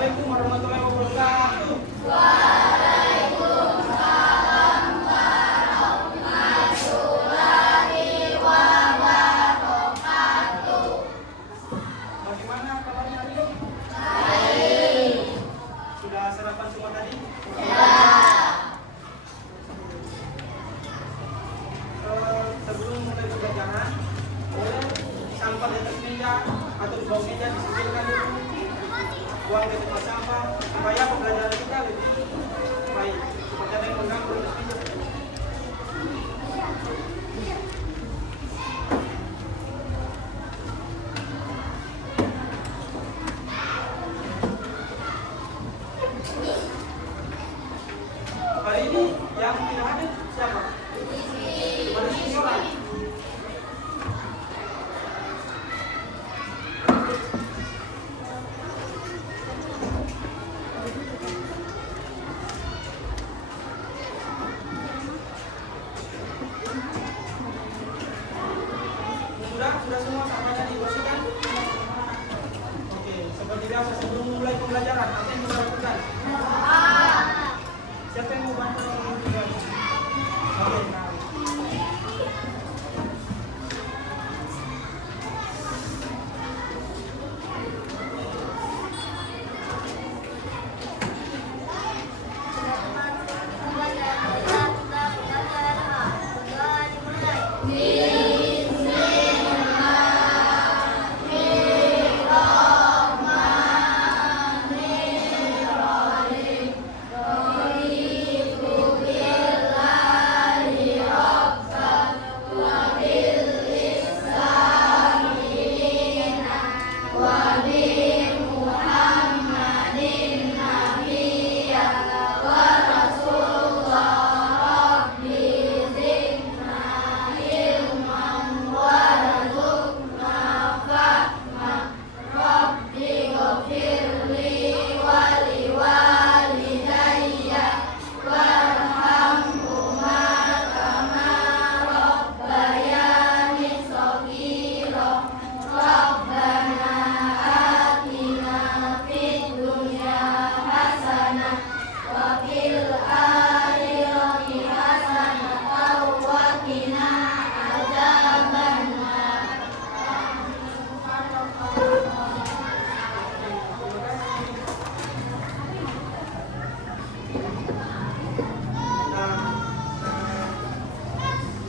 Assalamualaikum warahmatullahi wabarakatuh. Bagaimana kabarnya hari ini? Baik. Sudah sarapan semua tadi? Sebelum mulai pembelajaran, boleh sampah di atas meja atau di bawah meja disingkirkan dulu. Buang di tempat sampah supaya pembelajaran kita lebih baik. Seperti ada yang mengganggu di atas meja. Hari ini yang tidak hadir siapa? Cuma di sini orang. Sudah semua sampahnya dibersihkan? Oke, seperti biasa sebelum mulai pembelajaran, apa yang kita lakukan? Siapa yang mau bantu? Oke, nah.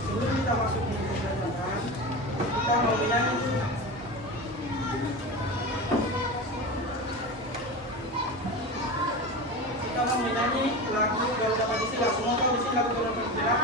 Sebelum kita masuk ke pembelajaran, kita mau menyanyi. Kita mau menyanyi lagu Garuda Pancasila. Semua tahu di sini lagu Garuda Pancasila?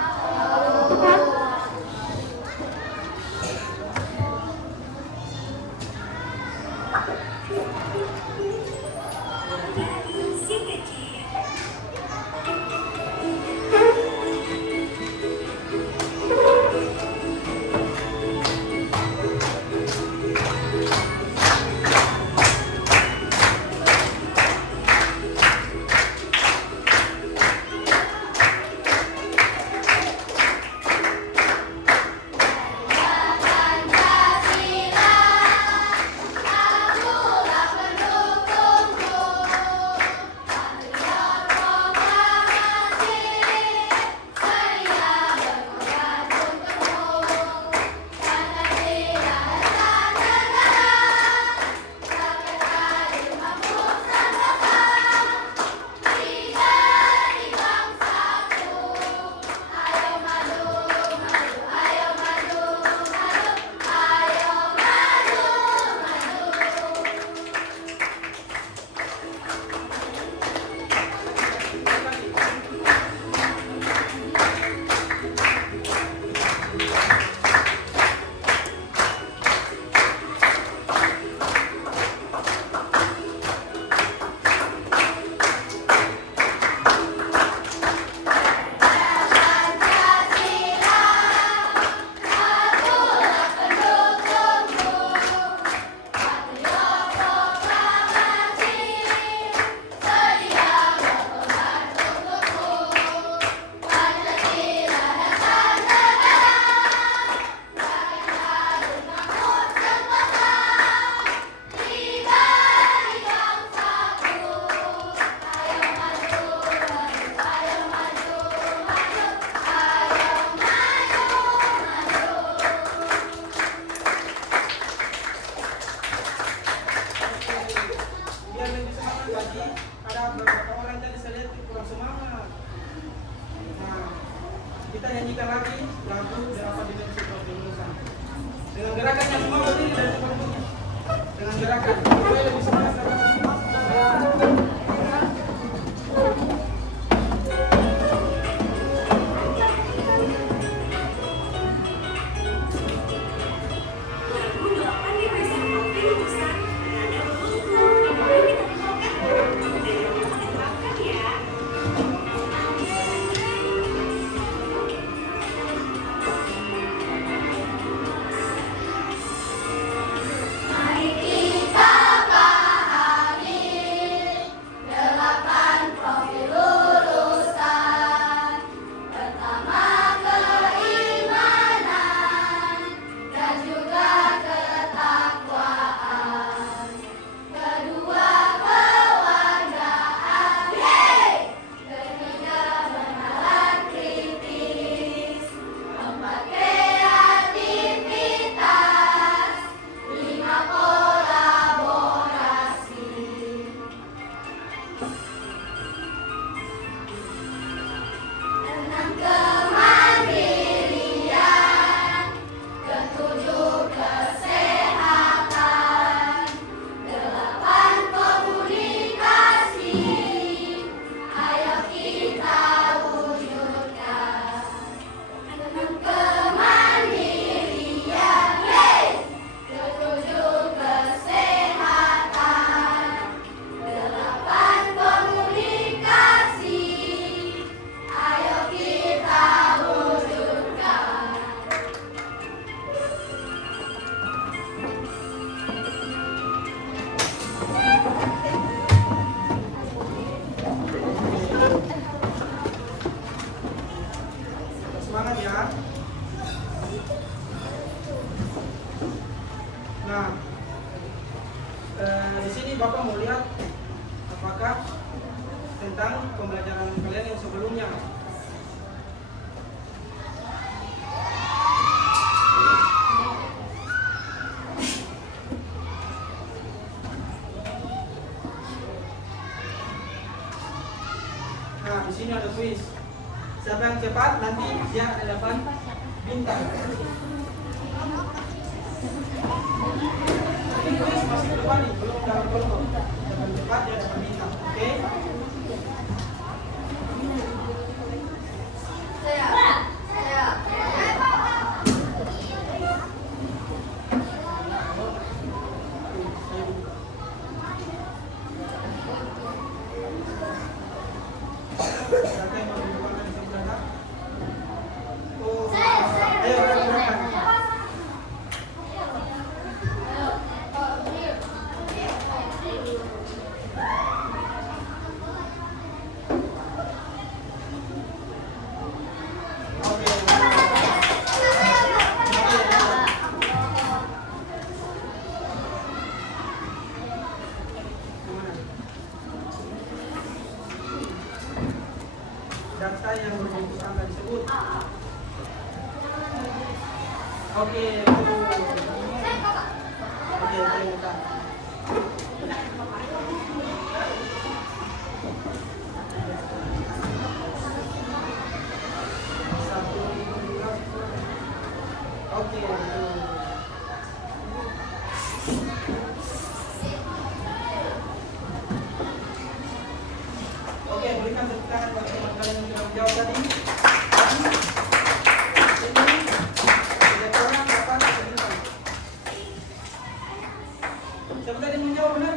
kita nyanyikan lagi lagu berapa dimensi perlindungan. Dengan gerakan yang semua berdiri dan sepertinya. Dengan gerakan, supaya lebih semangat lagi. Semangat ya. Nah, di sini Bapak mau lihat apakah tentang pembelajaran kalian yang sebelumnya. Nah, di sini ada kuis. Siapa yang cepat nanti dia dapat bintang. Ini kuis masih depan nih, belum dapat kelompok. Siapa cepat dia dapat bintang. Oke? Data yang berbungkus angka disebut. Oke, minta. Oke. Oke, berikan tepuk tangan buat teman kalian yang sudah menjawab tadi. Siapa tadi menjawab benar?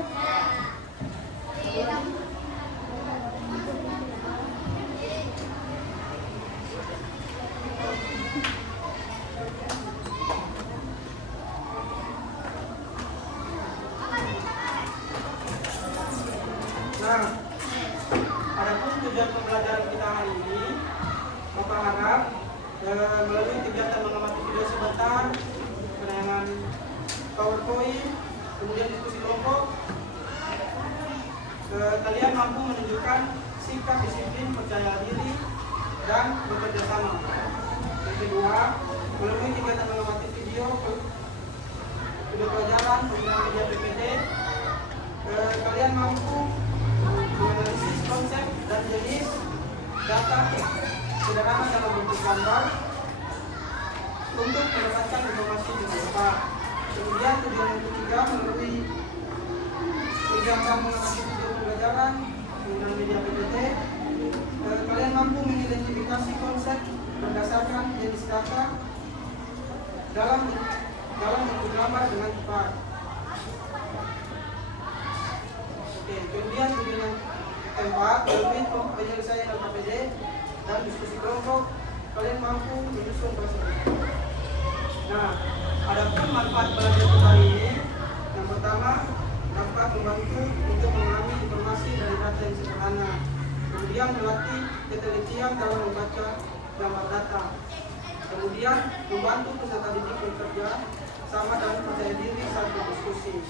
Nah, adapun tujuan pembelajaran kita hari ini, Bapak harap melalui kegiatan mengamati video sebentar, penayangan PowerPoint, kemudian diskusi kelompok, kalian mampu menunjukkan sikap disiplin, percaya diri, dan bekerja sama. Yang kedua, melalui kegiatan mengamati video pelajaran penggunaan media PPT, kalian mampu menganalisis konsep dan jenis data sederhana dalam bentuk gambar untuk mendapatkan informasi dengan cepat. Kemudian tujuan yang ketiga, melalui gambar mengatasi video pembelajaran penggunaan media PPT, kalian mampu mengidentifikasi konsep berdasarkan jenis data dalam bentuk gambar dengan cepat. Oke, kemudian tujuan yang keempat, melalui penyelesaian LKPD dan diskusi kelompok, kalian mampu menyusun presentasi. Nah, adapun manfaat belajar kali ini, yang pertama dapat membantu untuk memahami informasi dari data yang sederhana. Kemudian melatih ketelitian dalam membaca gambar data. Kemudian membantu peserta didik bekerja sama dan percaya diri saat berdiskusi.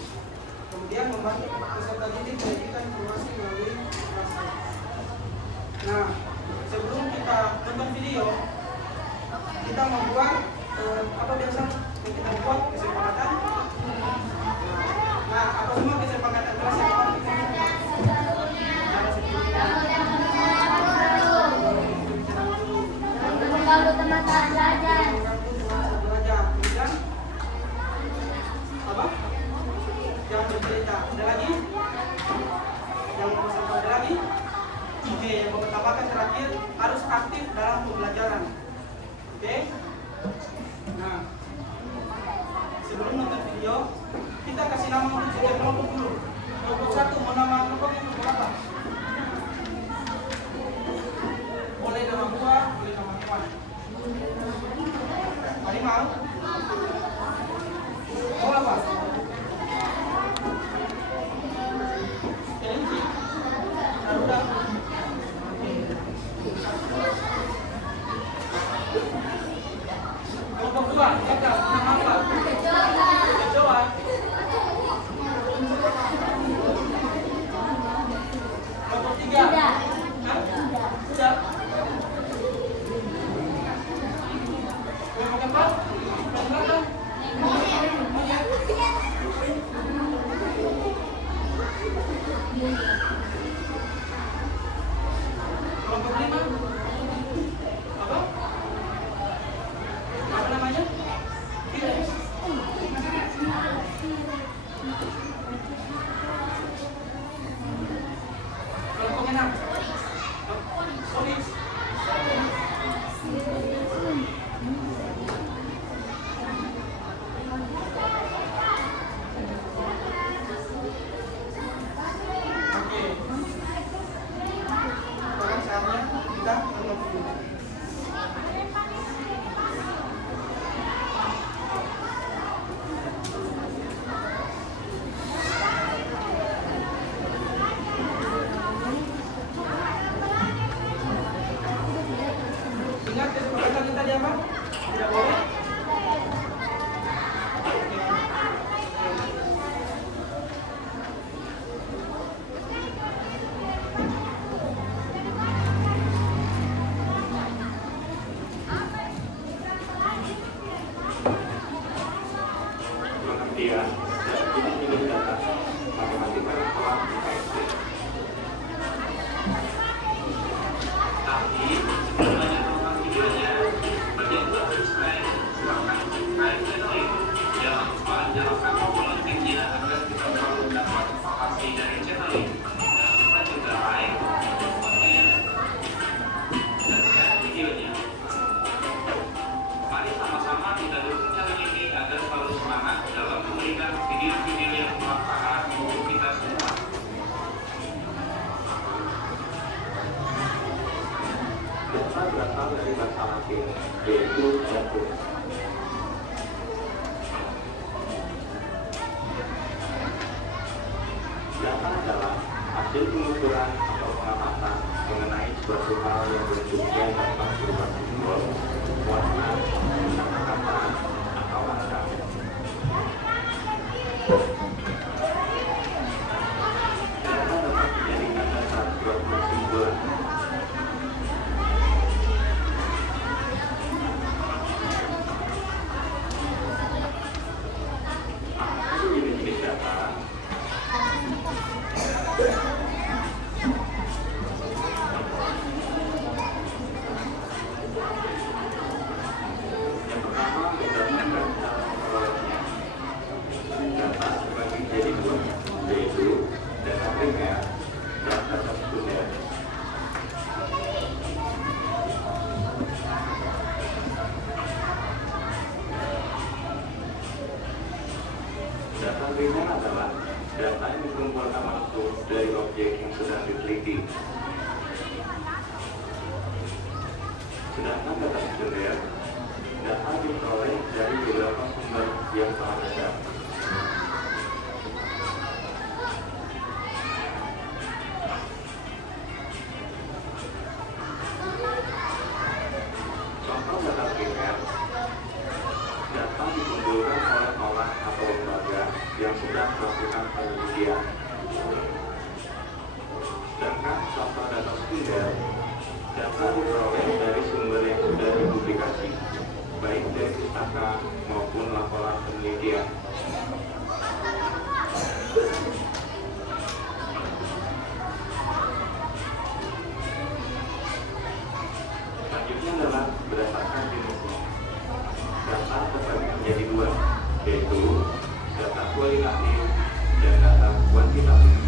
Kemudian membantu peserta didik menyajikan informasi melalui frase. Nah, sebelum kita nonton video, kita membuat apa biasa yang kita buat kesepakatan. Nah, apa semua kesepakatan kelas yang akan kita buat? Kalau teman-teman belajar. Kemudian apa? Jangan bercerita. Ada lagi? Yang mau ada lagi? Oke, yang mau tambahkan terakhir, harus aktif dalam pembelajaran. Oke? Nah, sebelum nonton video, kita kasih nama untuk setiap kelompok dulu. Kelompok 1 mau nama kelompoknya kelompok apa? Boleh nama buah, boleh nama hewan. Tadi mau? Mau apa? Kelinci? Garuda? Kelompok 2, gagal. Nama apa? Kecoa. Kelompok 3. Kuda. Kelompok 4. Kelompok 5. Apa? Apa namanya? T-Rex. Kelompok 6. Solis. Oke. Sekarang saatnya kita nonton video. Ingat kesepakatan kita di apa? Tidak boleh. Pengertian dan jenis-jenis data matematika kelas IPS. Tapi sebenarnya tentang videonya bagian subscribe, silahkan subscribe channel ini. Jangan lupa nyalakan tombol loncengnya agar kita selalu dapat informasi dari channel ini. Jangan lupa juga like, komen, dan share videonya. Mari sama-sama kita dukung channel ini agar selalu semangat dalam memberikan video-video yang bermanfaat untuk kita semua. Data berasal dari bahasa Latin, yaitu datus. Data adalah hasil pengukuran atau pengamatan mengenai suatu hal yang bentuknya dapat berupa simbol, warna, kata-kata, atau angka. Data dapat dijadikan dasar suatu kesimpulan. Apa jenis data? dari objek yang sedang diteliti. Sedangkan data sekunder, data diperoleh dari beberapa sumber yang telah ada. Contoh data primer, data dikumpulkan oleh orang atau lembaga yang sedang melakukan penelitian. Sedangkan contoh data sekunder, data diperoleh dari sumber yang sudah dipublikasi, baik dari pustaka maupun laporan penelitian. Selanjutnya adalah berdasarkan jenisnya. Data terbagi menjadi dua, yaitu data kualitatif dan data kuantitatif.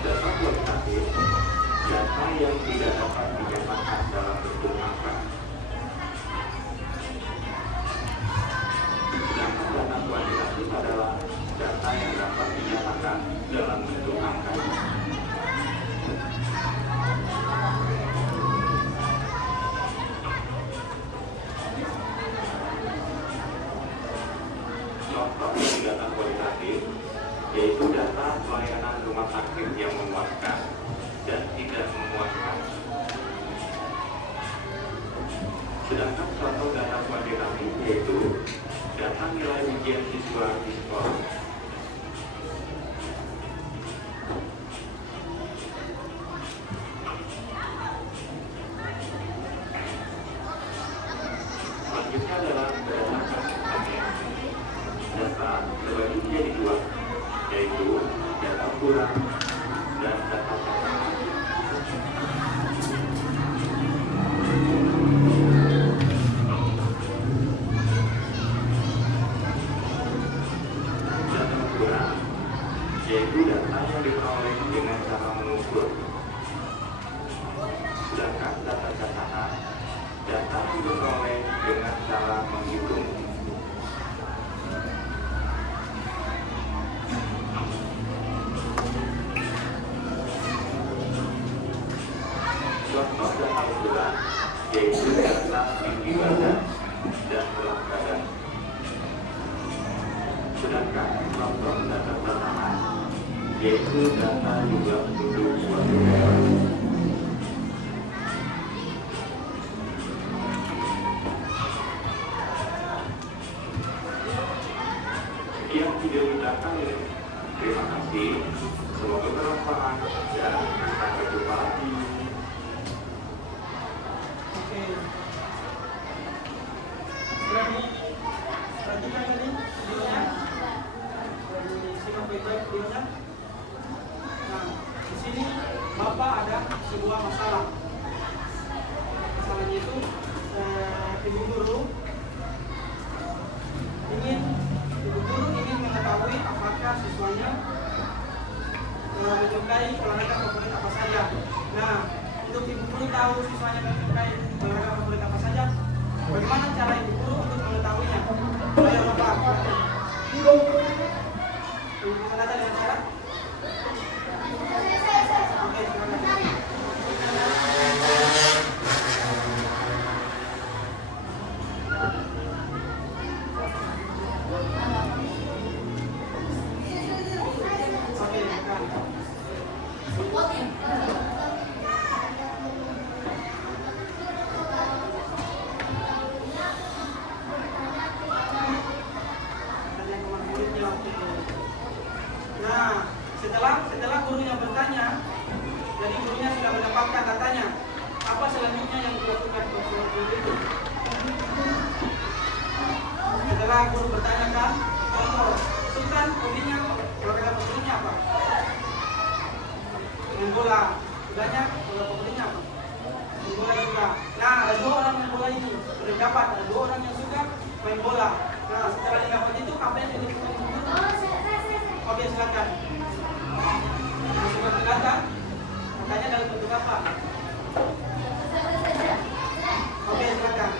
Data kualitatif, data yang tidak dapat dinyatakan dalam bentuk angka. Sedangkan data kuantitatif adalah data yang dapat dinyatakan dalam bentuk angka. Contoh dari data kualitatif yaitu data pelayanan rumah sakit yang memuaskan dan tidak memuaskan. Sedangkan contoh data kuantitatif yaitu data nilai ujian siswa di sekolah. Selanjutnya adalah berdasarkan substansi. Data terbagi menjadi dua, yaitu data kurang dan data cadangan. Data kurang yaitu data yang diperoleh dengan cara mengukur. Sedangkan data cadangan, data yang diperoleh dengan cara menghitung. Contoh data ukuran yaitu data tinggi badan dan berat badan. Sedangkan contoh data cadangan yaitu data jumlah penduduk suatu daerah. Sekian video kita kali ini. Terima kasih. Semoga bermanfaat dan sampai jumpa lagi. Oke. Perhatikan tadi videonya. Simak baik-baik videonya. Nah, di sini Bapak ada sebuah masalah. Masalahnya itu ibu guru ingin mengetahui apakah siswanya menyukai olahraga favorit apa saja. Nah, untuk ibu guru tahu siswanya menyukai olahraga favorit apa saja, bagaimana cara ibu guru untuk mengetahuinya? Ayo Bapak. Ibu menata dengan cara? Oke, silakan. Nah, setelah gurunya bertanya, jadi gurunya sudah mendapatkan datanya. Apa selanjutnya yang dilakukan oleh guru itu? Setelah guru bertanyakan, contoh, Sultan hobinya olahraga favoritnya apa? Main bola. Sudahnya olahraga favoritnya apa? Main bola juga. Nah, ada dua orang main bola ini. Sudah dapat, ada dua orang yang suka main bola. Nah, setelah didapat itu apa yang dilakukan guru? Oke, silakan. Sudah kelihatan? Makanya dalam bentuk apa? Oke, silakan.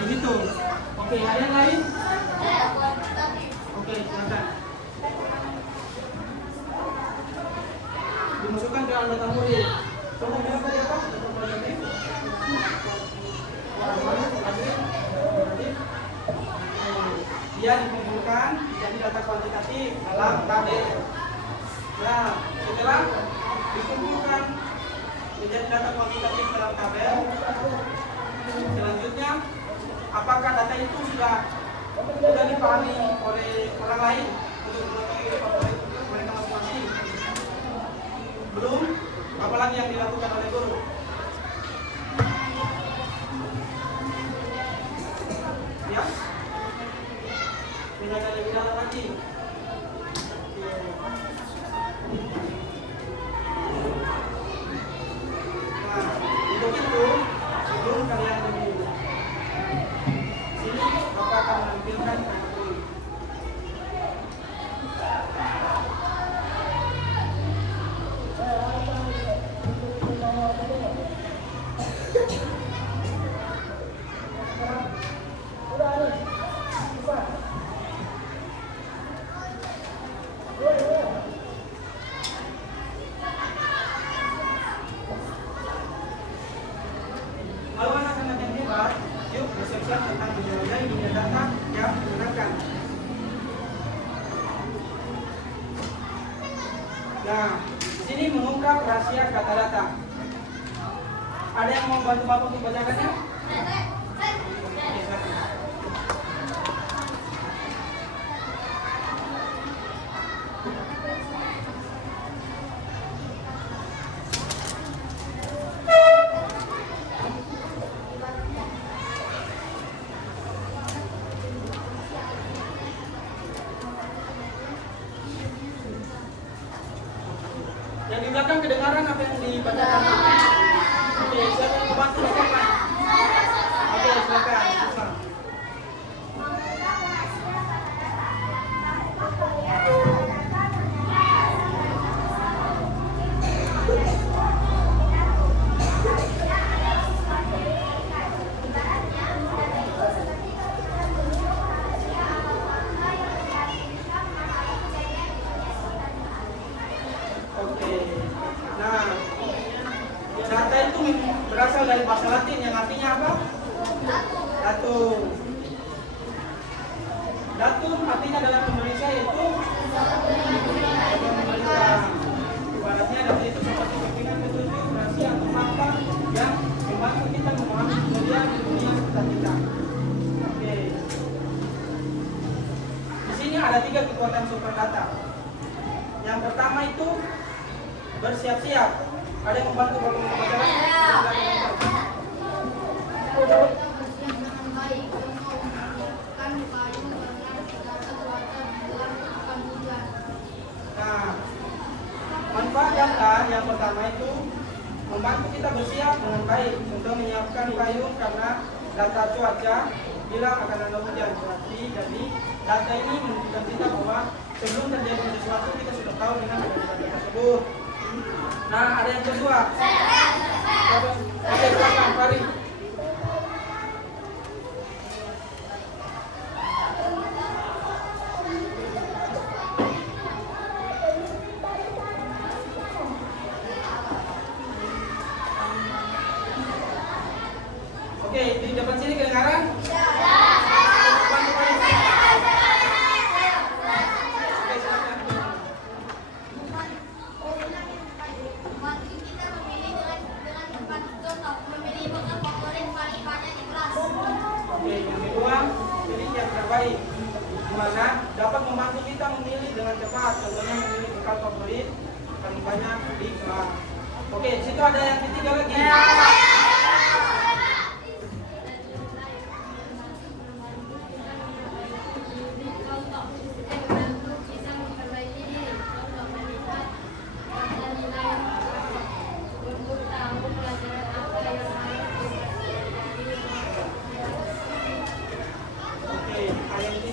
Begitu. Oke, ada yang lain? Oke, silakan. Dimasukkan ke anggota murid. Coba bilang tadi apa? Dia dikumpulkan jadi data kuantitatif dalam tabel. Nah, setelah dikumpulkan menjadi data kuantitatif dalam tabel, selanjutnya apakah data itu sudah dipahami oleh orang lain untuk mengetahui mereka masing-masing? Belum, apalagi yang dilakukan oleh guru? Ya, menjaga lebih dalam lagi. Nah, untuk itu sebelum kalian lebih sini, Bapak akan menampilkan materi. Kalau anak-anak yang hebat, yuk bersiap-siap tentang menjelajah dunia data yang menggunakan. Nah, di sini mengungkap rahasia kata data. Ada yang mau bantu Bapak untuk bacakannya? Yang di belakang kedengaran apa yang dibacakan? Oke, siapa yang membantu bacakan? Oke, silakan. Oke. Nah, data itu berasal dari bahasa Latin yang artinya apa? Datum. Datum artinya dalam Indonesia yaitu pemerintah. Ibaratnya data itu seperti pimpinan petunjuk rahasia atau fakta yang membantu kita memahami dunia sekitar kita. Oke. Di sini ada 3 kekuatan super data. Yang pertama itu bersiap-siap. Ada yang membantu Bapak membacakan? Nah, manfaat data yang pertama itu membantu kita bersiap dengan baik untuk menyiapkan payung karena data cuaca bilang akan ada hujan. Jadi data ini menunjukkan kita bahwa sebelum terjadi sesuatu kita sudah tahu dengan data tersebut. Nah, ada yang kedua. Oke, silakan, Fari. Oke, di depan sini kedengaran? Baik, di mana dapat membantu kita memilih dengan cepat, contohnya memilih bekal favorit paling banyak di kelas. Oke, situ ada yang ketiga lagi.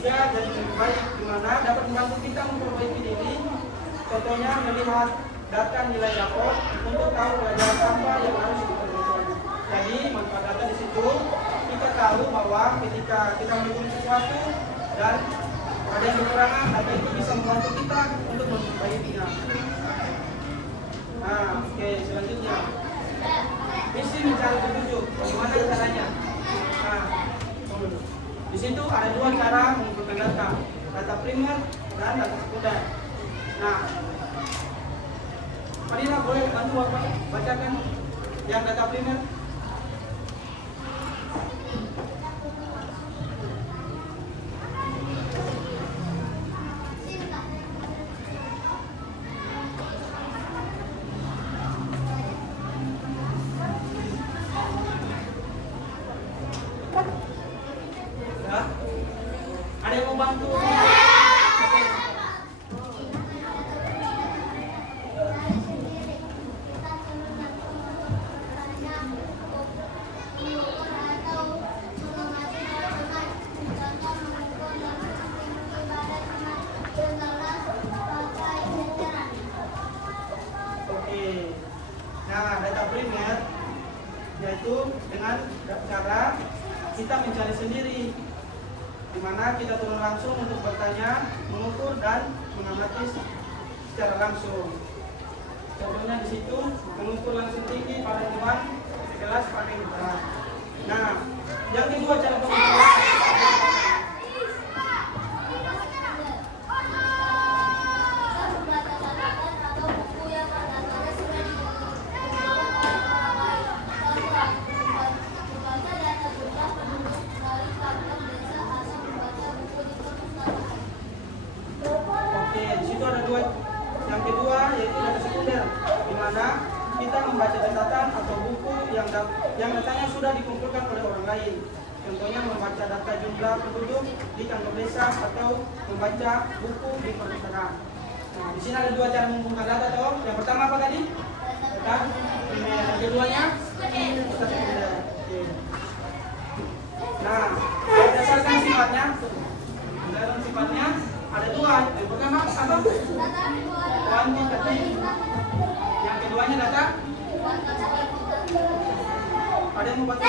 Jadi lebih baik di mana dapat membantu kita memperbaiki diri. Contohnya melihat data nilai rapor untuk tahu pelajaran apa yang harus kita perbaiki. Jadi manfaat data di situ bahwa ketika kita menghitung sesuatu dan ada yang kekurangan, data itu bisa membantu kita untuk memperbaikinya. Nah, oke, selanjutnya misi mencari petunjuk. Bagaimana caranya? Nah, di situ ada dua cara mengumpulkan data primer dan data sekunder. Nah, Fadila boleh bantu Bapak bacakan yang data primer? Ya? Ada yang mau bantu? Oke. Nah, data primer yaitu dengan cara kita mencari sendiri, di mana kita turun langsung untuk bertanya, mengukur dan mengamati secara langsung. Contohnya di situ mengukur langsung tinggi pada teman sekelas pakai berat. Nah, yang kedua cara pengukuran yang kedua yaitu data sekunder, di mana kita membaca catatan atau buku yang datanya sudah dikumpulkan oleh orang lain. Contohnya membaca data jumlah penduduk di kantor desa atau membaca buku di perpustakaan. Nah, di sini ada dua cara mengumpulkan data toh. Yang pertama apa tadi? Data primer. Yang keduanya data sekunder. Oke. Nah, berdasarkan sifatnya ada dua. Yang pertama apa? Kuantitatif. Yang keduanya data. Ada yang mau bantu?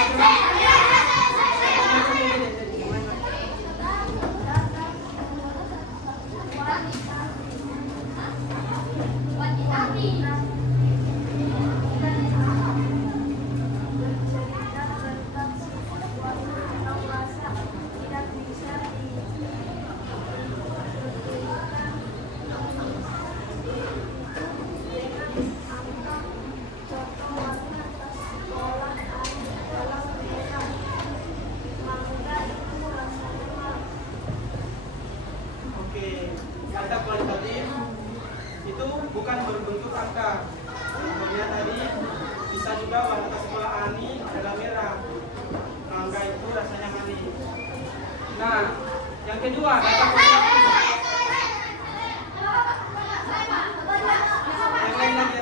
Data kualitatif itu bukan berbentuk angka. Contohnya tadi bisa juga warna sekolah Ani adalah merah. Angka itu rasanya manis. Nah, yang kedua data kualitatif. Yang lain lagi.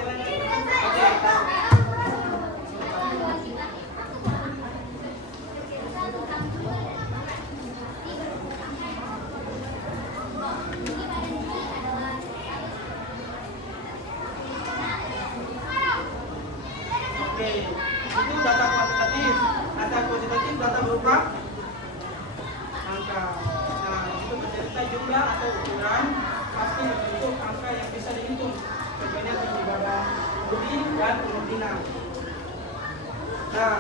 Oke. Oke, itu data kuantitatif. Data kuantitatif data berupa angka. Nah, itu bercerita jumlah atau ukuran pasti berbentuk angka yang bisa dihitung. Contohnya tinggi badan, budi dan kemungkinan. Nah,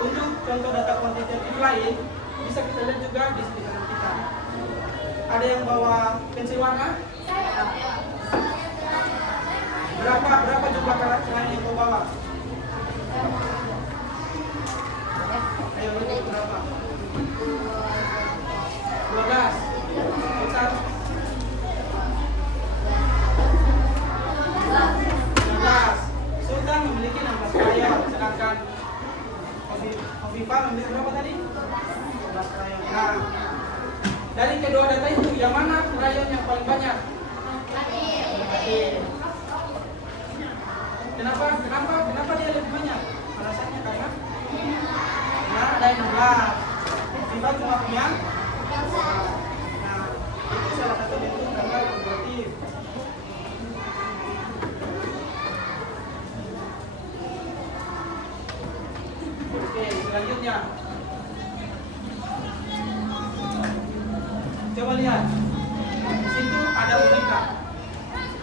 untuk contoh data kuantitatif lain bisa kita lihat juga di sekitar kita. Ada yang bawa pensil warna? Berapa jumlah karakter yang kau bawa? Ayo, berapa? 12. Besar? 12. Sultan memiliki 16 krayon, sedangkan Hovifah memiliki berapa tadi? 12 krayon. Nah, dari kedua data itu, yang mana krayon yang paling banyak? Kenapa dia lebih banyak? Alasannya karena ada yang 16. Hovifah cuma punya. Nah, itu salah satu bentuk gambar komparatif. Oke, selanjutnya Coba lihat. Di situ ada boneka.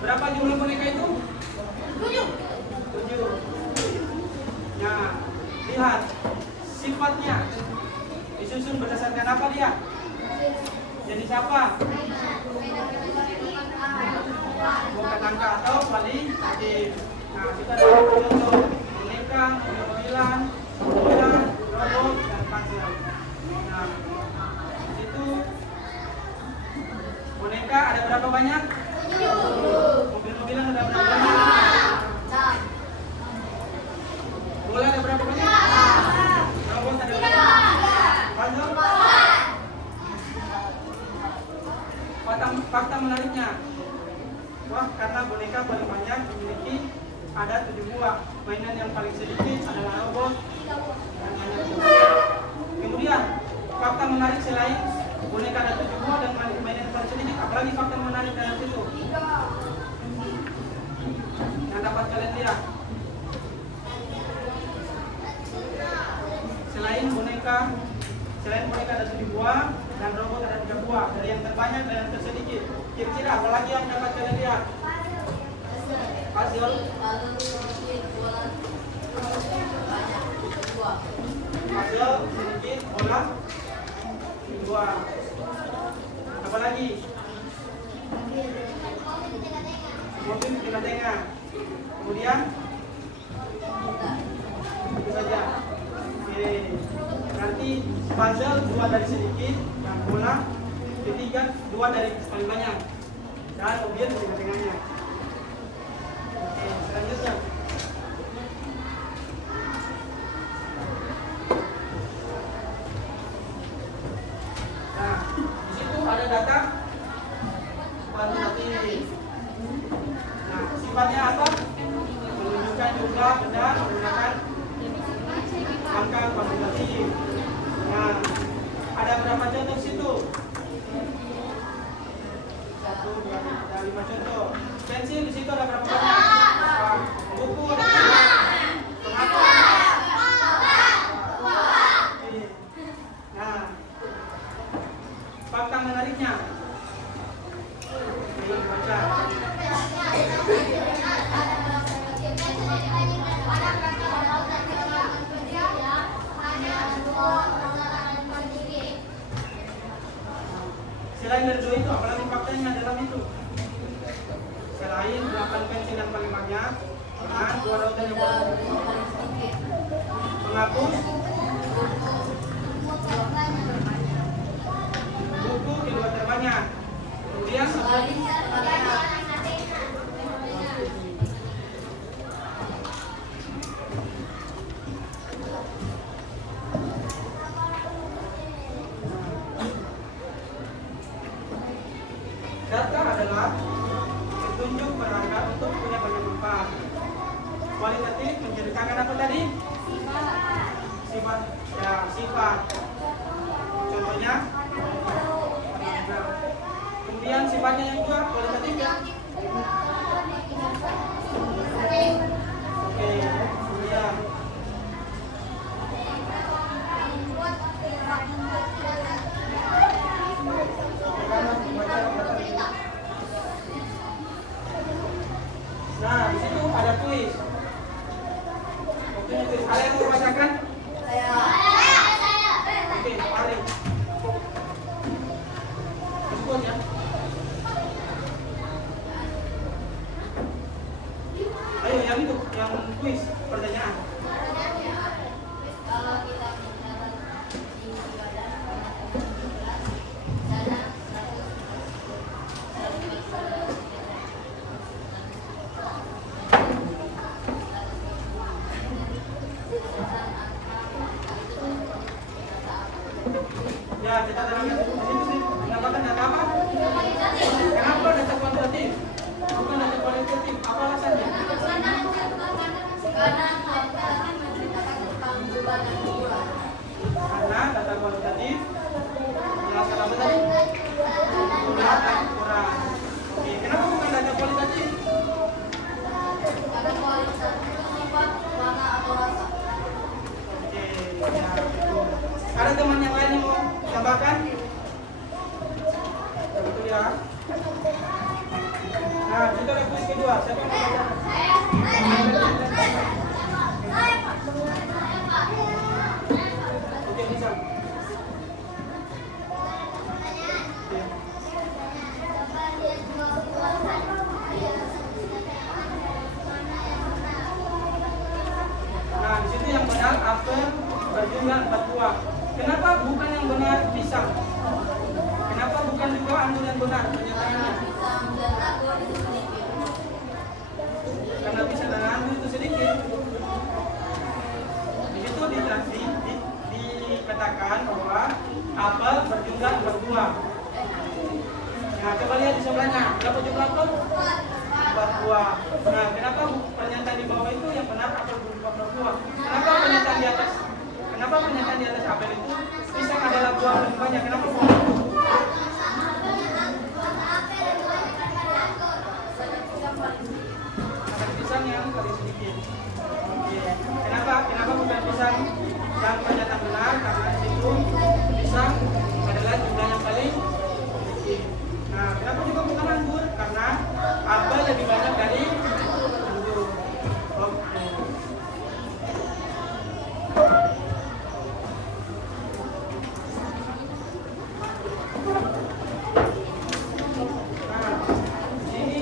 Berapa jumlah boneka itu? 7. Nah, lihat sifatnya disusun berdasarkan apa dia? Jadi siapa? Bukan angka atau kualitatif. Nah, kita dapat contoh boneka, mobil-mobilan, bola, robot, dan puzzle. Nah, itu boneka ada berapa banyak? 7. Mobil-mobilan ada berapa banyak? 6. Bola ada berapa banyak? 6. Robot ada berapa banyak? Puzzle? 4. Fakta menariknya. Wah, karena boneka paling banyak memiliki ada 7 buah. Mainan yang paling sedikit adalah robot dan banyak buah. Kemudian, fakta menarik selain boneka ada 7 buah dan mainan yang paling sedikit, apalagi fakta menarik dalam situ yang dapat kalian lihat. Selain boneka ada 7 buah dan robot ada 3 buah. Dari yang terbanyak dan yang tersedikit. Kira-kira apalagi yang dapat kalian lihat? Puzzle, sedikit, bola, 2. Apalagi? Mobil di tengah. Kemudian? Itu saja. Oke. Berarti puzzle 2 dari sedikit, dan bola ketiga 2 dari paling banyak, dan mobil di tengah-tengahnya. Oke, selanjutnya. Nah, di situ ada data kuantitatif. Nah, sifatnya apa? Menunjukkan jumlah benda menggunakan angka kuantitatif. Nah, ada berapa contoh situ? 1, 2, 3, 5 contoh. Pensil di situ ada berapa banyak? Buku ada berapa? Nah, fakta menariknya. Ayo baca. Selain dari 2 itu, apalagi faktanya dalam itu? Selain 8 pensil yang paling banyak, dan 2 rotan yang paling sedikit, penghapus, buku kedua terbanyak, kemudian data adalah petunjuk berharga untuk punya banyak manfaat. Kualitatif menceritakan apa tadi? Sifat. Ya, sifat. Contohnya. Kemudian sifatnya yang kedua kualitatif ya. Oke. Kemudian. Nah, di situ ada kuis. Oke, kuis. Kalian mau bacakan? Saya. Oke, paling. Disebut ya. Ayo, yang itu, yang kuis, pertanyaan. Ya, kita terangkan di situ sih. Mendapatkan data apa? Kenapa data kuantitatif? Bukan data kualitatif. Apa alasannya? Karena data kualitatif menjelaskan apa tadi? Jumlah dan ukuran. Oke, kenapa bukan data kualitatif? Data kualitatif itu sifat, warna atau rasa. Oke, ya. Ada teman yang lain yang mau tambahkan? Siapa yang mau baca? Oke, bisa. Nah, di situ yang benar apel berjumlah 4 buah. Kenapa bukan yang benar pisang? Kenapa bukan juga anggur yang benar pernyataannya? Karena pisang dan anggur itu sedikit. Di situ dikatakan bahwa apel berjumlah 4 buah. Nah, coba lihat di sebelahnya. Berapa jumlah apel? 4 buah. Nah, kenapa pernyataan di bawah itu yang benar apel berupa 4 buah? Kenapa pernyataan di atas? Kenapa pernyataan di atas apel itu pisang adalah buah paling banyak? Kenapa buah? Ada pisang yang paling sedikit. Oke. Kenapa bukan pisang yang pernyataan benar? Karena di situ pisang adalah jumlah yang paling sedikit. Nah, kenapa juga bukan anggur? Karena apel lebih banyak dari anggur. Oke. Nah, ini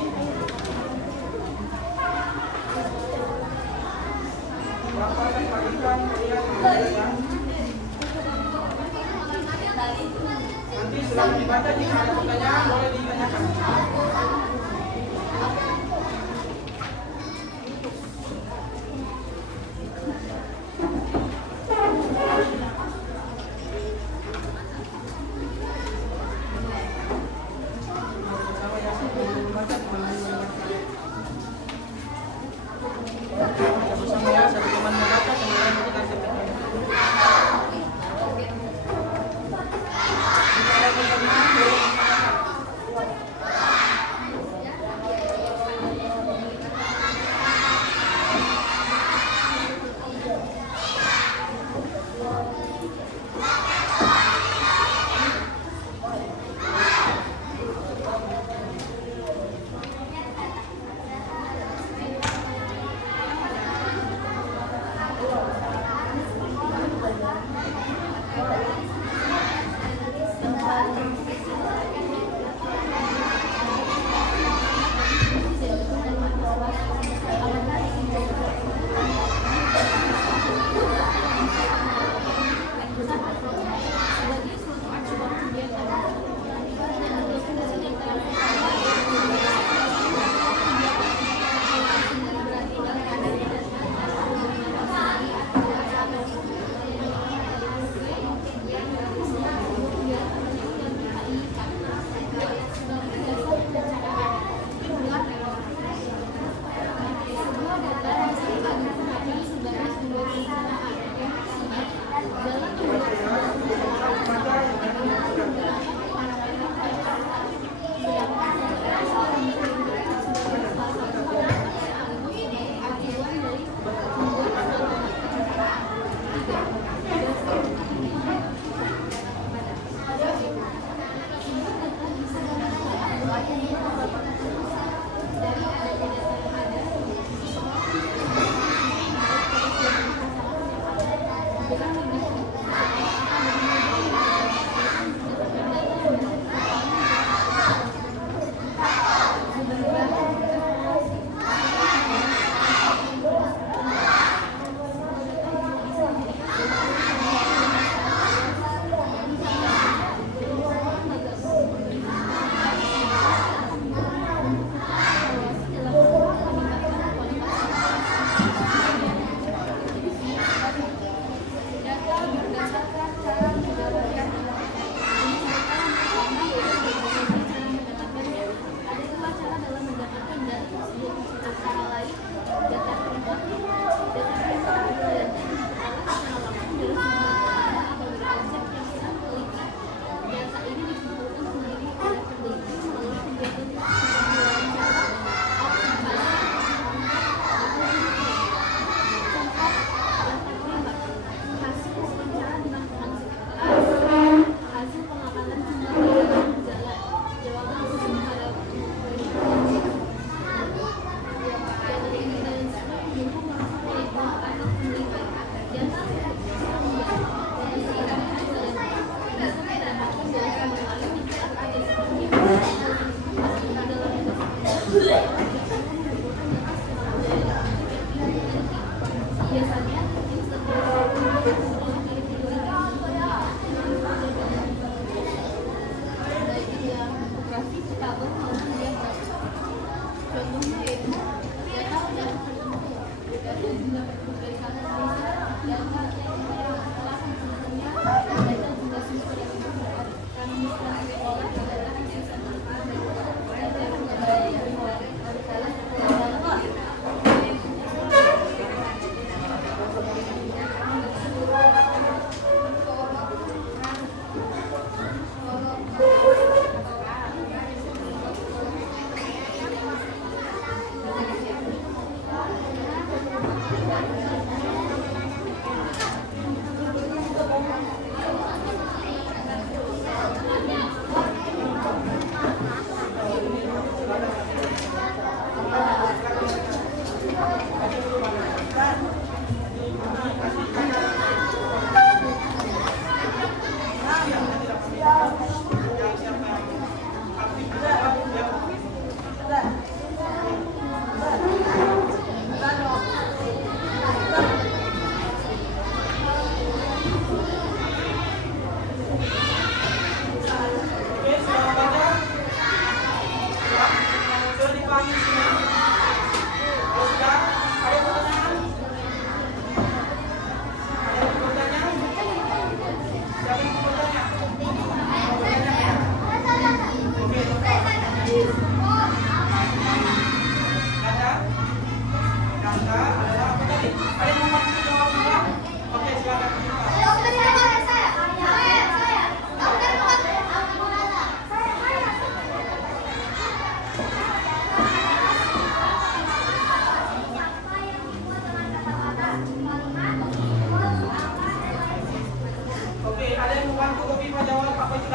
Bapak akan bagikan kalian ya. Nanti setelah dibaca jika ada pertanyaan boleh ditanyakan. Bersama ya, sebelum membaca teman-teman mendengarkan. Bersama ya, satu teman membaca, teman-teman mendengarkan. Jika ada pertanyaan boleh ditanyakan.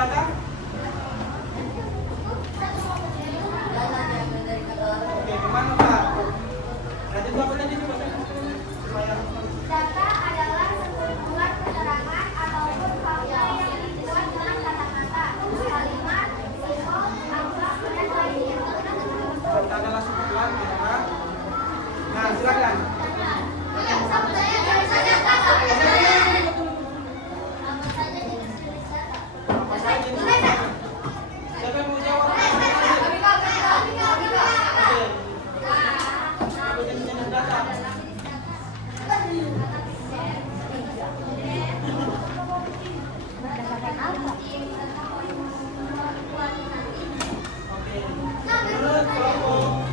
belakang? Jalan diambil dari kata lalu. Oke, gimana Pak? Nanti itu apa tadi coba supaya Data adalah sekumpulan keterangan ataupun fakta yang dibuat dengan kata-kata, kalimat, simbol, angka, dan lainnya. kita adalah sekumpulan ya. Nah, silakan. Apa saja jenis data? Apa saja jenis data? Siapa yang mau jawab? Oke. Apa jenis data? Oke. Menurut kelompok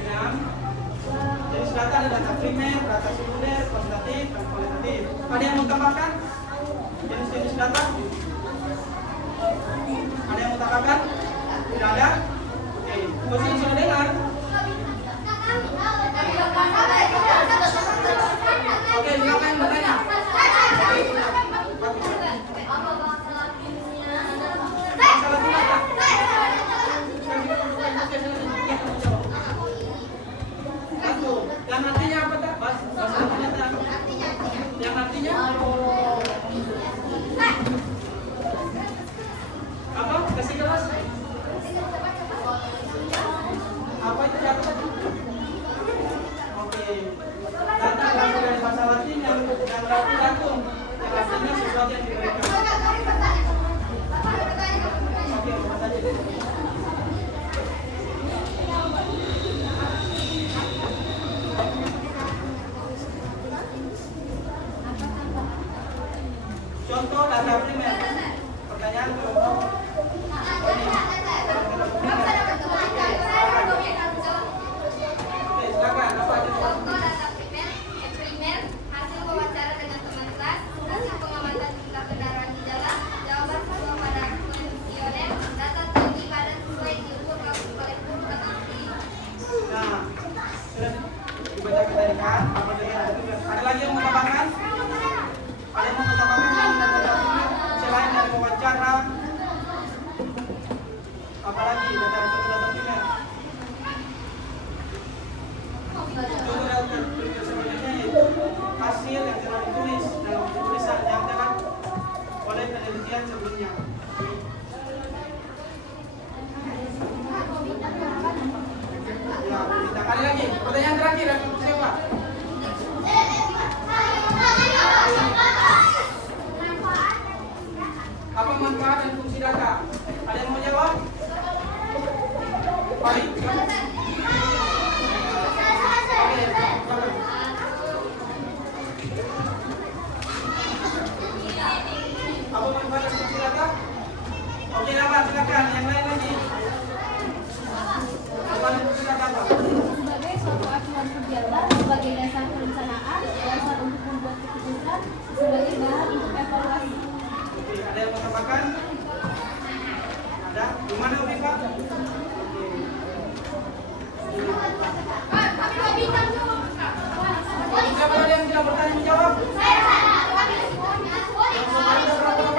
6, jenis data ada data primer, data sekunder, kuantitatif, dan kualitatif. Ada yang mau tambahkan? Jenis-jenis data? Ada yang mau tambahkan? Tidak ada? Oke. Masih sudah dengar? Oke, siapa yang bertanya? Masalah data. Satu. Yang artinya apa tak? Bahasa ternyata. Yang artinya apa? Kasih kelas. Apa itu data? Oke. Data berasal dari bahasa Latin yang berarti datum. Yang artinya sesuatu yang diberikan. Oke, apa tadi? Contoh data primer. Pertanyaan kelompok. Oke, silakan. Apa aja? Contoh data primer, hasil wawancara dengan teman kelas, hasil pengamatan jumlah kendaraan di jalan, jawaban sesuai pada kuesioner, data tinggi badan sesuai diukur oleh kumpulan ahli. Nah, sudah dibacakan tadi kan? Apa tadi ada lagi yang mau tambahkan? Ada yang mau tambahkan yang data primer selain dari wawancara? Apalagi data primer? Contoh data primer selanjutnya yaitu hasil yang telah ditulis dalam tulisan yang telah oleh penelitian sebelumnya. Ya, kita kali lagi. Pertanyaan terakhir dari siapa? Apa manfaat dan fungsi data? Ada yang mau jawab? Baik. Oke, silakan. Apa manfaat dan fungsi data? Oke, dapat silakan. Yang lain lagi. Apa dan fungsi data apa? Sebagai suatu acuan kegiatan, sebagai dasar perencanaan, dasar untuk membuat keputusan, sebagai bahan untuk evaluasi. Oke, ada yang mau tambahkan? Ada? Gimana Umifa? Siapa ada yang tidak bertanya menjawab? Yang mau bertanya berapa?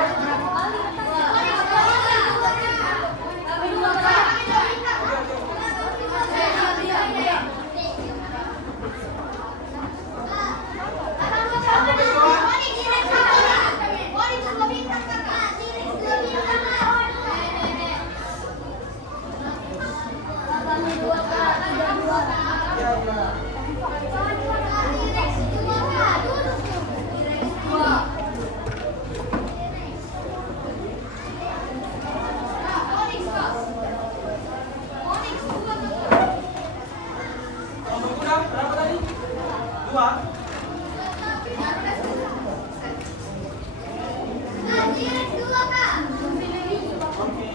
Kelompok kuda berapa tadi? 2. Oke.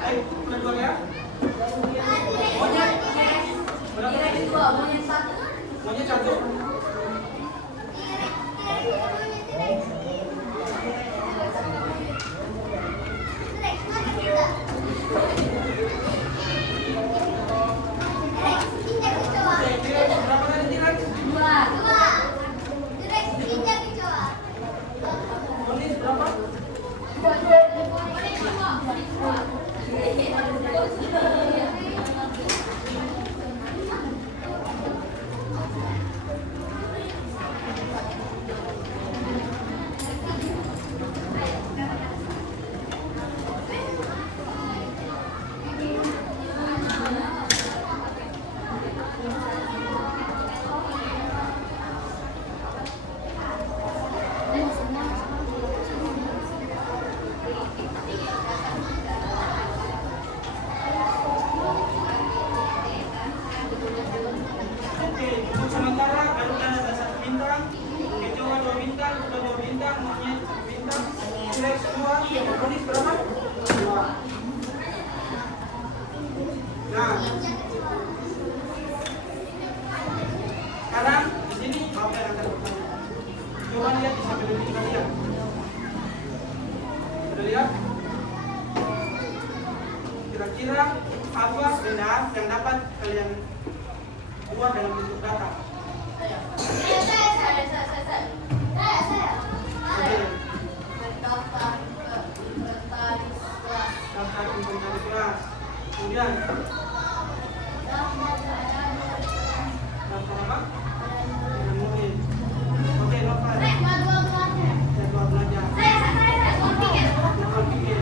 Ayo, kuda 2 ya. Monyet. Berapa tadi? Monyet 1. yang berponis berapa? 2. Nah, sekarang di sini Bapak yang akan bertanya. Coba lihat di samping ini kalian. Sudah lihat? Kira-kira apa benda yang dapat kalian buat dalam bentuk data? Daftar inventaris kelas. Daftar inventaris kelas. Kemudian daftar apa? Memori. Oke, Nova. Jadwal belajar. Jadwal pikir.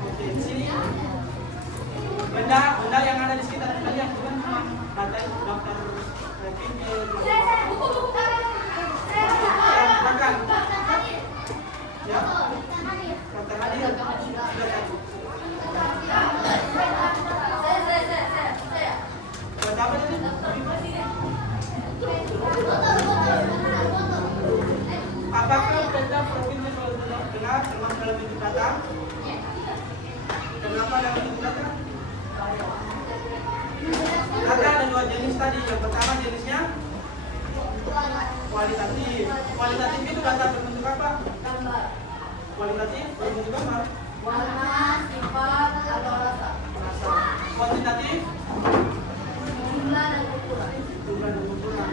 Oke, di sini benda yang ada di sekitar kalian bukan cuma data itu, daftar pikir. Silakan. Ya. Daftar hadir. Silakan. Buat apa ini? Apakah benda provinsi Sulawesi benar termasuk dalam bentuk data? Kenapa dalam bentuk data? Data ada 2 jenis tadi. Yang pertama jenisnya kualitatif. Kualitatif itu data berbentuk apa? Gambar. Kualitatif berbentuk gambar. Warna, sifat, atau rasa. Rasa. Kuantitatif Jumlah dan ukuran. jumlah dan ukuran.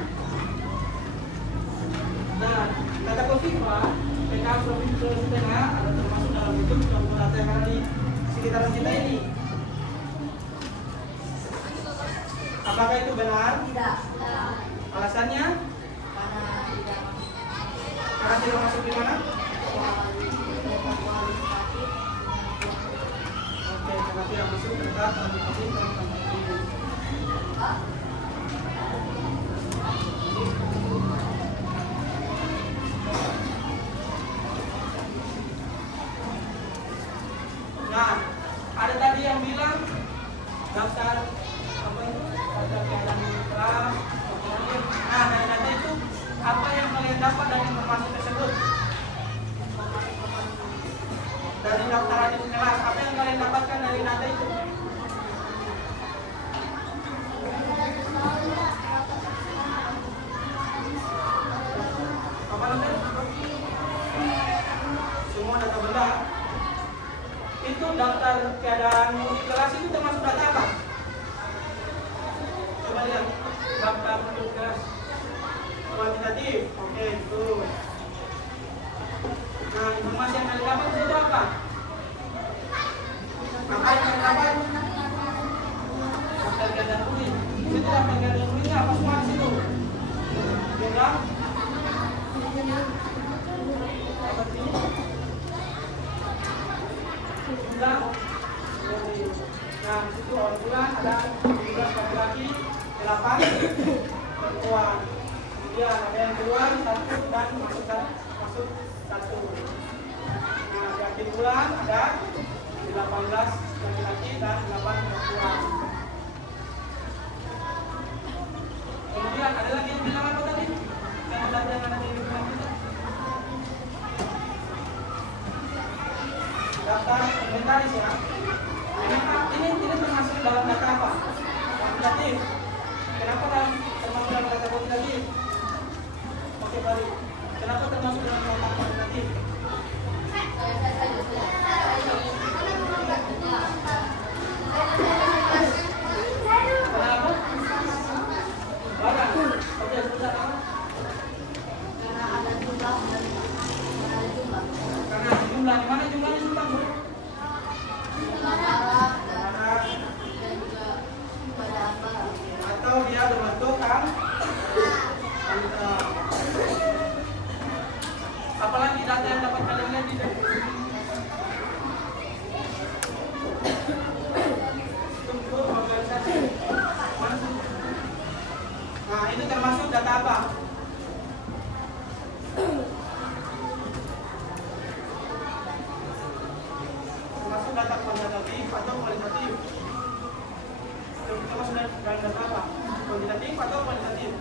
Nah, data Kofifa PK Provinsi Sulawesi Tengah ada termasuk dalam bentuk data yang ada di sekitaran kita ini. Apakah itu benar? Tidak. Alasannya? Karena tidak Karena tidak masuk di mana? kualitatif. Oke, karena tidak masuk data kuantitatif dan kuantitatif. Nah, ada tadi yang bilang daftar apa itu? Daftar keadaan kelas. Nah, dari data itu apa yang kalian dapat dari informasi tersebut? Dari daftar adik kelas, apa yang kalian dapatkan dari data itu? Apa namanya? Semua data benda. Itu daftar keadaan murid kelas itu termasuk data apa? Coba lihat. Daftar murid kelas kuantitatif. Oke, itu. Nah, informasi yang kalian dapat itu apa? Apa yang kalian dapat? Daftar keadaan murid. Itu daftar keadaan muridnya apa semua di situ? Jumlah. Apa ini? Jumlah. Nah, di situ orang bulan ada 17 laki-laki, 8 perempuan. Kemudian ada yang keluar 1 dan masuk 1. Nah, di akhir bulan ada 18 laki-laki dan 8 perempuan. Kemudian ada lagi yang bilang apa tadi? Yang ada di bulan kita. Daftar inventaris ya. Ini termasuk dalam data apa? Kuantitatif. Kenapa termasuk dalam data kuantitatif? Oke, balik. Kenapa termasuk dalam data kuantitatif? Kenapa? Barang. Oke, sebentar apa? Karena ada jumlah dan ada jumlah. Karena jumlah, di mana jumlahnya Sultan, Bro? Barang dan juga pada barang. Atau dia berbentuk apalagi data yang dapat kalian lihat itu? Struktur organisasi. Mana sih? Nah, ini termasuk data apa? Termasuk data kuantitatif atau kualitatif? Termasuk data apa? Kuantitatif atau kualitatif?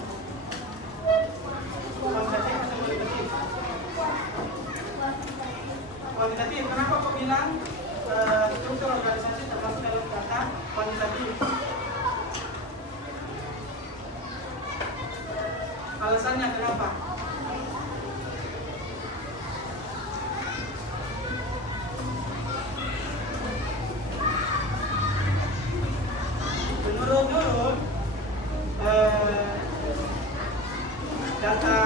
Kuantitatif atau kualitatif? kuantitatif. Kenapa kok bilang struktur organisasi termasuk dalam kata kuantitatif? Alasannya kenapa? Menurut data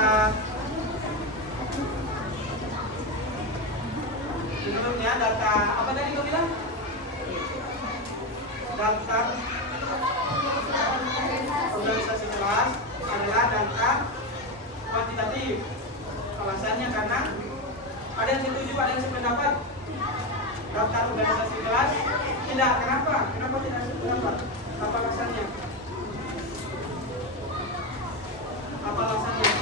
menurutnya data apa tadi kau bilang? Daftar organisasi kelas adalah data kuantitatif. Alasannya karena ada yang setuju, ada yang sependapat. Daftar organisasi kelas tidak. Kenapa? Kenapa tidak sependapat? Apa alasannya? Apa alasannya?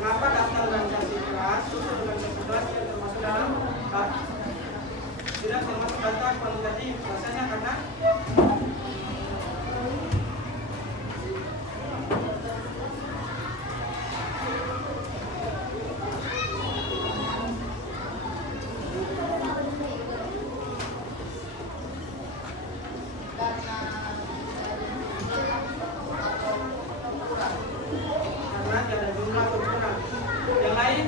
Kenapa daftar organisasi kelas, struktur organisasi kelas tidak termasuk dalam tidak termasuk data kuantitatif? Alasannya karena tidak ada jumlah atau kurang. Yang lain?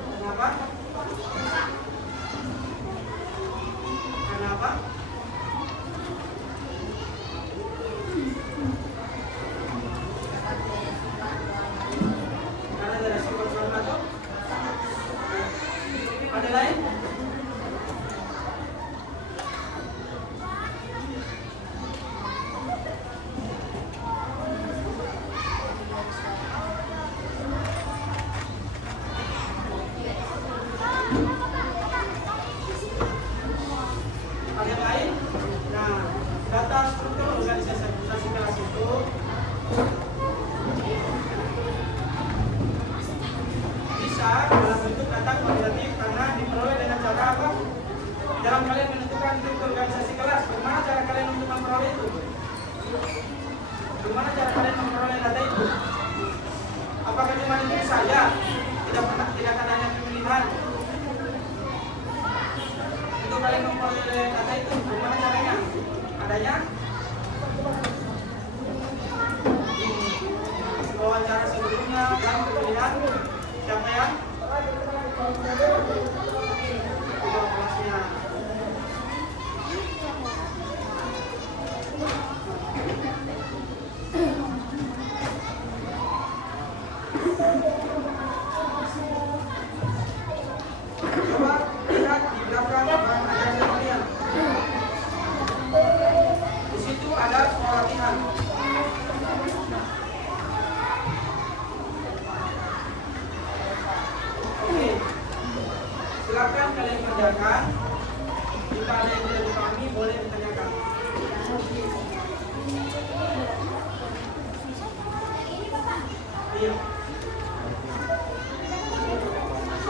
Kenapa? Kenapa? Karena ada resiko atau ada lain? Ada yang lain? Nah, data struktur organisasi kelas itu bisa dalam bentuk data kuantitatif karena diperoleh dengan cara apa? Dalam kalian menentukan struktur organisasi kelas, bagaimana cara kalian untuk memperoleh itu? Bagaimana cara kalian memperoleh data itu? Apakah cuma itu saja? Tidak adanya pemilihan? Untuk kalian memperoleh data itu, bagaimana caranya? Adanya wawancara sebelumnya dan pemilihan siapa yang? Ketua kelasnya. Coba lihat di belakang bahan ajar kalian. Di situ ada soal latihan. Oke, silakan kalian kerjakan. Jika ada yang tidak dipahami, boleh ditanyakan. Iya.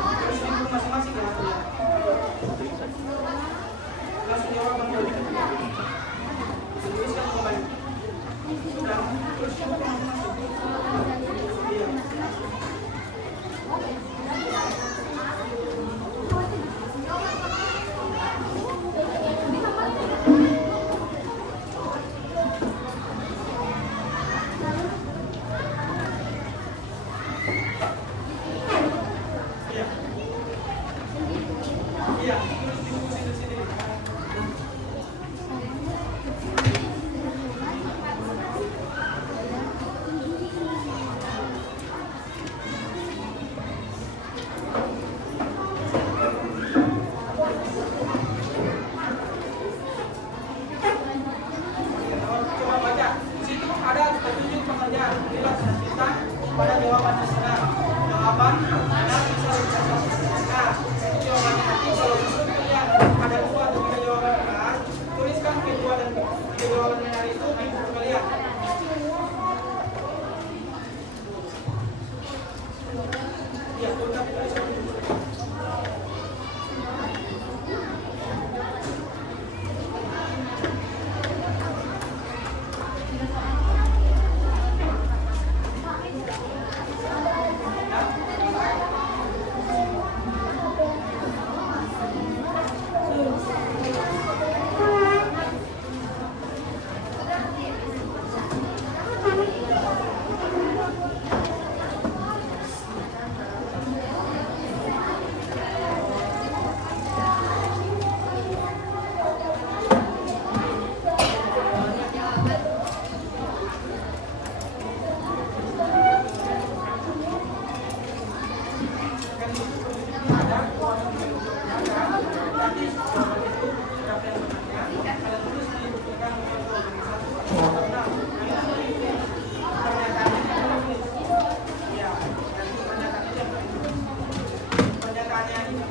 Terus di masing-masing ya. Langsung jawab Bang Dodi. Tuliskan jawabannya. Dan terus jawab masing-masing. Iya. Iya. Iya, terus di buku sini. Coba baca. Di situ ada petunjuk pengerjaan. Inilah kita pada jawaban terserah. Jawaban ada bisa. Nah, jawabannya nanti kalau menurut kalian Nanti setelah itu siapa yang menanya, kalian tulis di bukukan suatu organisasi. Nah, pernyataannya yang tulis. Ya, nanti pernyataannya yang tulis. Pernyataannya ini.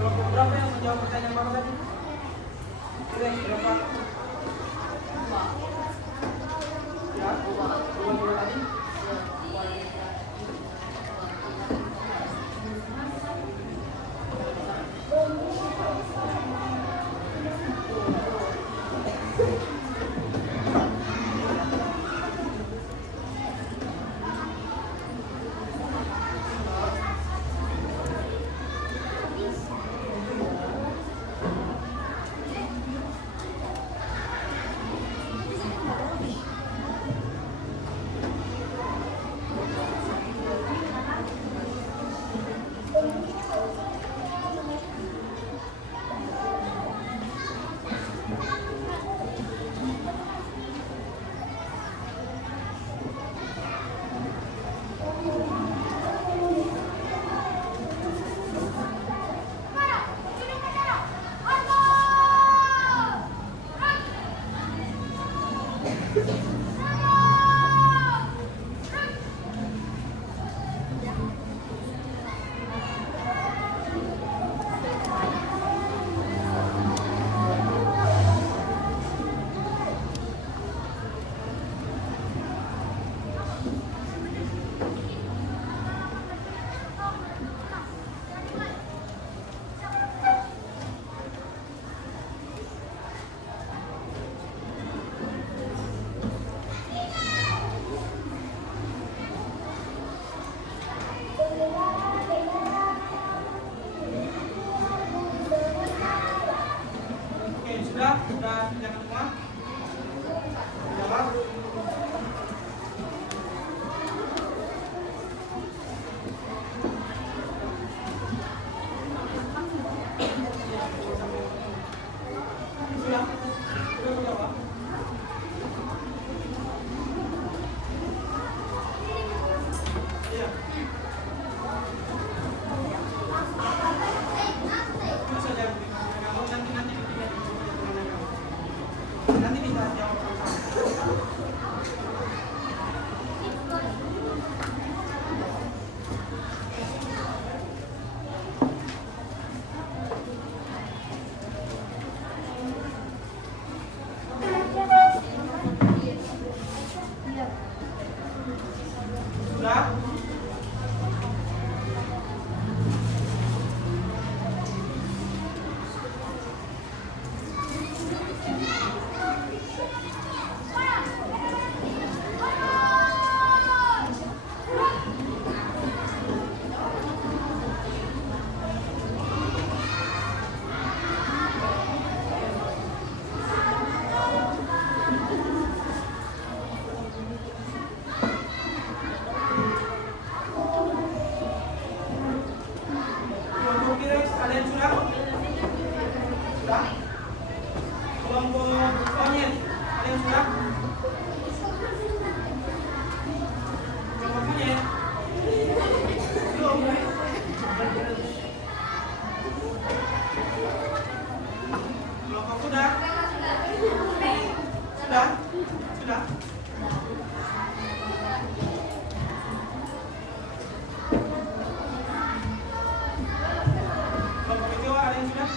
Kelompok berapa yang menjawab pertanyaan Bapak tadi? Berapa? Ya, dua tadi. Oke, sudah yang semua? Jawab. Sudah? Sudah menjawab? Iya. Itu saja. Nanti kita jawab sama-sama. kelompok monyet ada yang sudah? Kelompok monyet belum. Kelompok kuda sudah? Sudah? Kelompok kecoa ada yang sudah?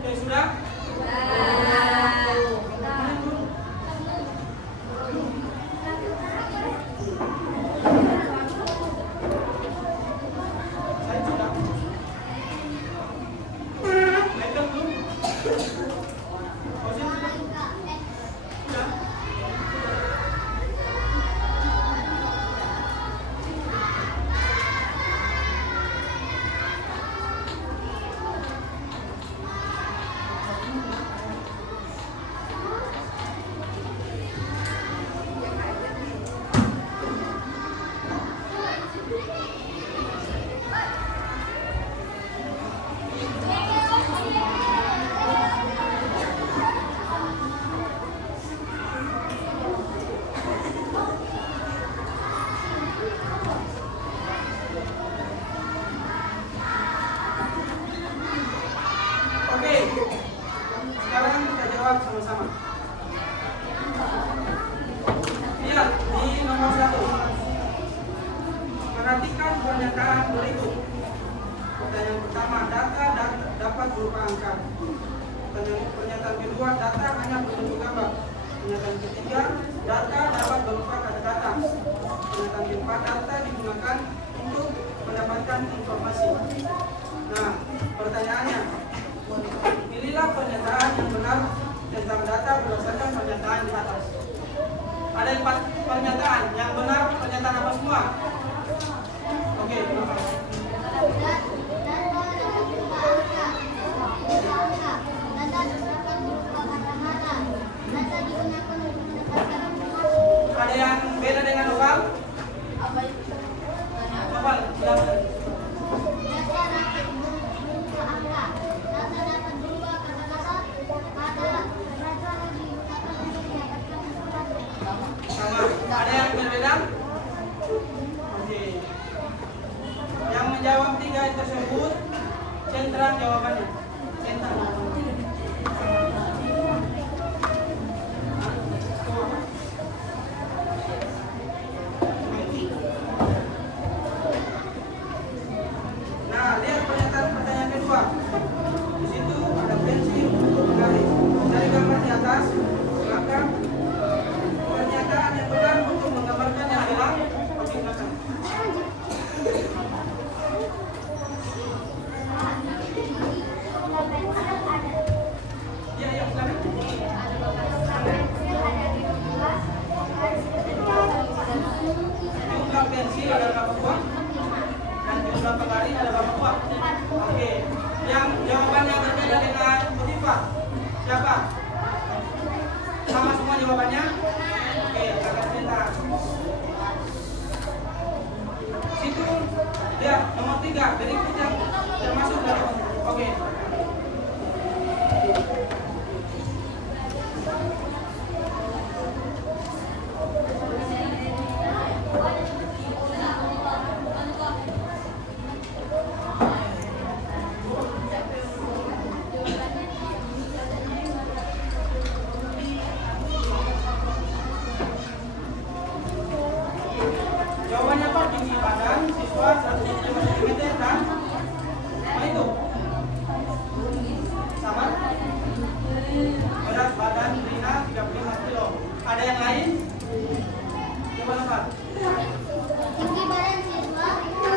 Oke, sudah? Saya sudah. Letter belum? Ocean sudah? Sudah? Oke, sekarang kita jawab sama-sama. Lihat di nomor 1. Perhatikan pernyataan berikut. Pertanyaan pertama, data dapat berupa angka. Pernyataan kedua, data hanya berbentuk gambar. Pernyataan ketiga, data dapat berupa kata-kata. Pernyataan keempat, data digunakan untuk mendapatkan informasi. Nah, pertanyaannya, pilihlah pernyataan yang benar tentang data berdasarkan pernyataan di atas. Ada 4 pernyataan. Yang benar pernyataan apa semua? Oke, berapa? Ada yang beda dengan Noval? Noval, jelaskan. Sama. Ada yang berbeda? ada berapa buah? Dan jumlah penggaris ada berapa buah? Oke. Yang jawabannya berbeda dengan Mutifah. Siapa? Sama semua jawabannya? Oke, kakak cerita. Situ lihat nomor 3, berikut yang termasuk dari. Oke. Jawabannya apa? Tinggi badan siswa 175 cm dan apa itu? Sama? Berat badan Rina 35 kilo. Ada yang lain? Coba lompat. Tinggi badan siswa 45.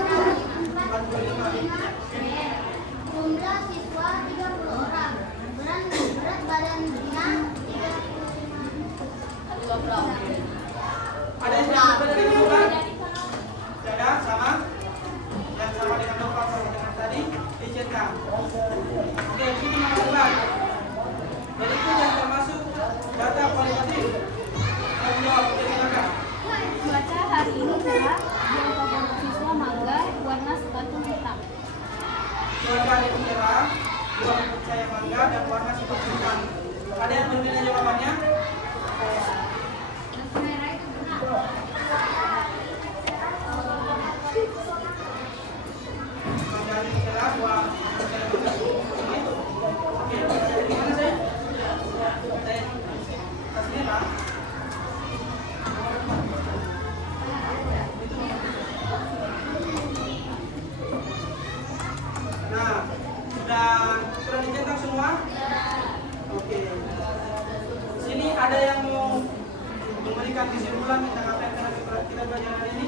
jumlah siswa 30 orang. Berat badan Rina 35 Ada yang tidak berbeda dengan bukan? Tidak, sama? Yang sama dengan nomor sama dengan tadi dicetak. Oke, sini nomor 11. Berikut yang termasuk data kualitatif. Tanggung jawab, silakan. Cuaca hari ini cerah, jam favorit siswa mangga, warna sepatu hitam. Cuaca hari ini cerah, buah saya mangga dan warna seperti hitam. Ada yang berbeda jawabannya? Mangga hari ini cerah, buah saya mangga. Oke, gimana saya? Saya kasih Pak. Nah, sudah dicetak semua? Oke. Sini ada yang mau memberikan kesimpulan tentang apa yang kita belajar hari ini?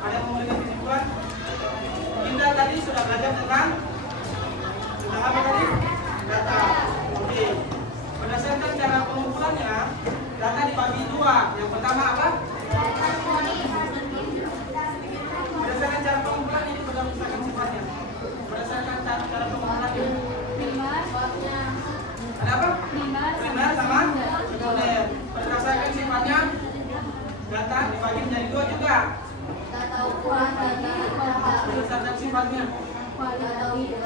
Ada yang mau memberikan kesimpulan? Kita tadi sudah belajar tentang apa tadi? Data. Oke. Berdasarkan cara pengumpulannya, data dibagi dua. Yang pertama apa? Berdasarkan cara pengumpulan ini berdasarkan sifatnya. Berdasarkan cara pengumpulannya. Primer, Ada apa? primer, Primer sama sekunder. Berdasarkan sifatnya, data dibagi menjadi dua juga. data ukuran data Berdasarkan sifatnya. kualitatif.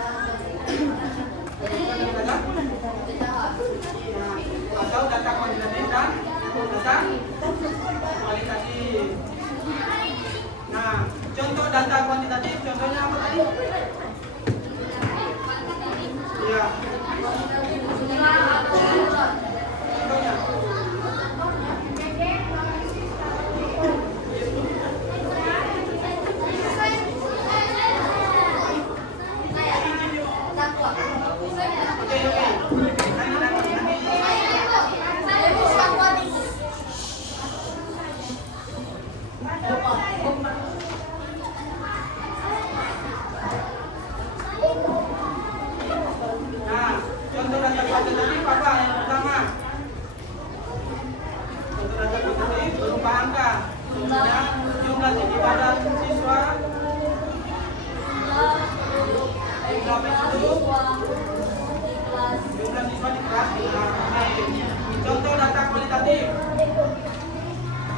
Atau data kuantitatif dan data kualitatif. Nah, contoh data kuantitatif, contohnya apa tadi? Iya. Contohnya. Oke. Nah, contoh data kuantitatif apa yang pertama? Contoh data kuantitatif berupa angka. Contohnya jumlah tinggi badan siswa, jumlah penduduk, jumlah siswa di kelas. Contoh data kualitatif.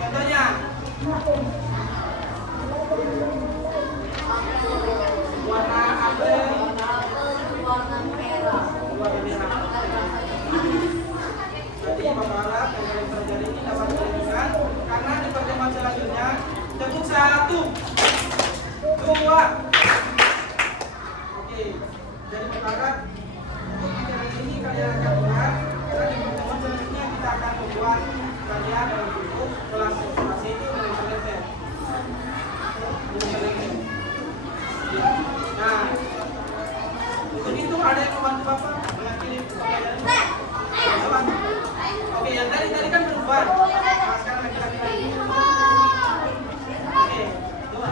Contohnya warna apel, warna merah. Jadi Bapak harap yang kalian pelajari ini dapat dilanjutkan karena di pertemuan selanjutnya tepuk 1, 2. Oke, jadi Bapak harap untuk materi ini kalian akan buat karena di pertemuan selanjutnya kita akan membuat kalian dalam bentuk kelas observasi itu dengan level. Nah, untuk itu ada yang membantu Bapak mengakhiri pembelajaran? Oke, yang tadi kan berubah. Nah, sekarang lagi-lagi. Oke, 2.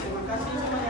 Terima kasih.